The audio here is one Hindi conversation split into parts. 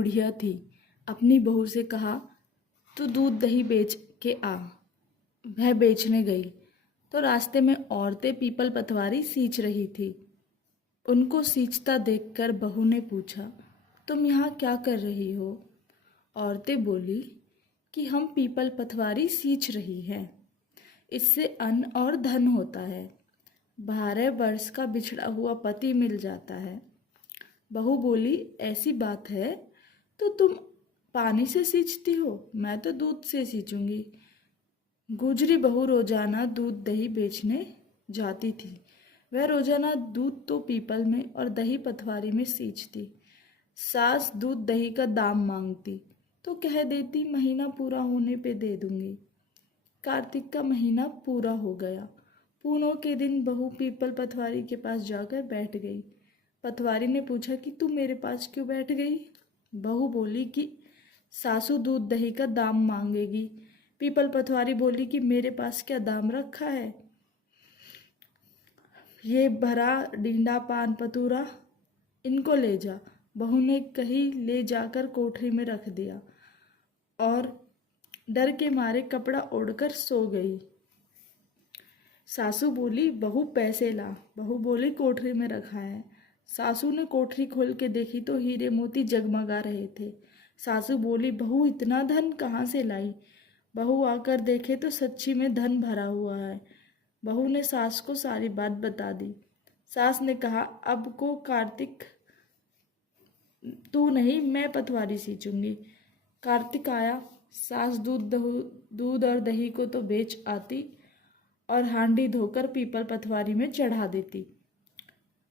बुढ़िया थी। अपनी बहू से कहा, तू दूध दही बेच के आ। वह बेचने गई तो रास्ते में औरतें पीपल पतवारी सींच रही थी। उनको सींचता देखकर बहू ने पूछा, तुम यहाँ क्या कर रही हो? औरतें बोली कि हम पीपल पतवारी सींच रही हैं, इससे अन्न और धन होता है। 12 वर्ष का बिछड़ा हुआ पति मिल जाता है। बहू बोली, ऐसी बात है तो तुम पानी से सींचती हो, मैं तो दूध से सींचूंगी। गुजरी बहू रोजाना दूध दही बेचने जाती थी। वह रोजाना दूध तो पीपल में और दही पतवारी में सींचती। सास दूध दही का दाम मांगती तो कह देती, महीना पूरा होने पे दे दूंगी। कार्तिक का महीना पूरा हो गया। पूनों के दिन बहू पीपल पतवारी के पास जाकर बैठ गई। पतवारी ने पूछा कि तू मेरे पास क्यों बैठ गई? बहू बोली कि सासू दूध दही का दाम मांगेगी। पीपल पतवारी बोली कि मेरे पास क्या दाम रखा है, ये भरा डींडा पान पतूरा, इनको ले जा। बहू ने कहीं ले जाकर कोठरी में रख दिया और डर के मारे कपड़ा ओढ़कर सो गई। सासू बोली, बहू पैसे ला। बहू बोली, कोठरी में रखा है। सासू ने कोठरी खोल के देखी तो हीरे मोती जगमगा रहे थे। सासू बोली, बहू इतना धन कहाँ से लाई? बहू आकर देखे तो सच्ची में धन भरा हुआ है। बहू ने सास को सारी बात बता दी। सास ने कहा, अब को कार्तिक तू नहीं, मैं पतवारी सींचूंगी। कार्तिक आया। सास दूध और दही को तो बेच आती और हांडी धोकर पीपल पतवारी में चढ़ा देती।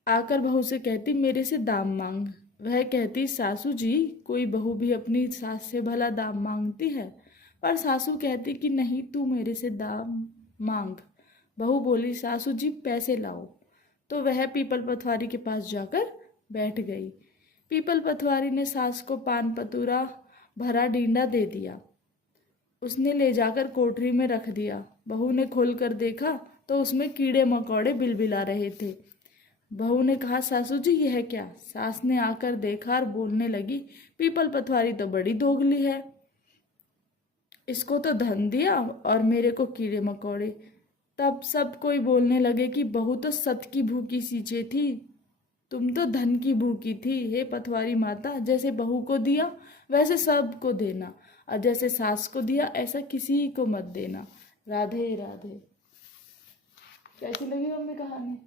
आकर बहू से कहती, मेरे से दाम मांग। वह कहती, सासू जी, कोई बहू भी अपनी सास से भला दाम मांगती है? पर सासू कहती कि नहीं, तू मेरे से दाम मांग। बहू बोली, सासू जी पैसे लाओ। तो वह पीपल पतवारी के पास जाकर बैठ गई। पीपल पतवारी ने सास को पान पतूरा भरा डींडा दे दिया। उसने ले जाकर कोठरी में रख दिया। बहू ने खोल कर देखा तो उसमें कीड़े मकोड़े बिलबिला रहे थे। बहू ने कहा, सासू जी यह क्या? सास ने आकर देखा और बोलने लगी, पीपल पतवारी तो बड़ी दोगली है, इसको तो धन दिया और मेरे को कीड़े मकोड़े। तब सब कोई बोलने लगे कि बहू तो सत की भूखी सींचे थी, तुम तो धन की भूखी थी। हे पतवारी माता, जैसे बहू को दिया वैसे सबको देना, और जैसे सास को दिया ऐसा किसी को मत देना। राधे राधे। कैसी लगी मम्मी कहानी?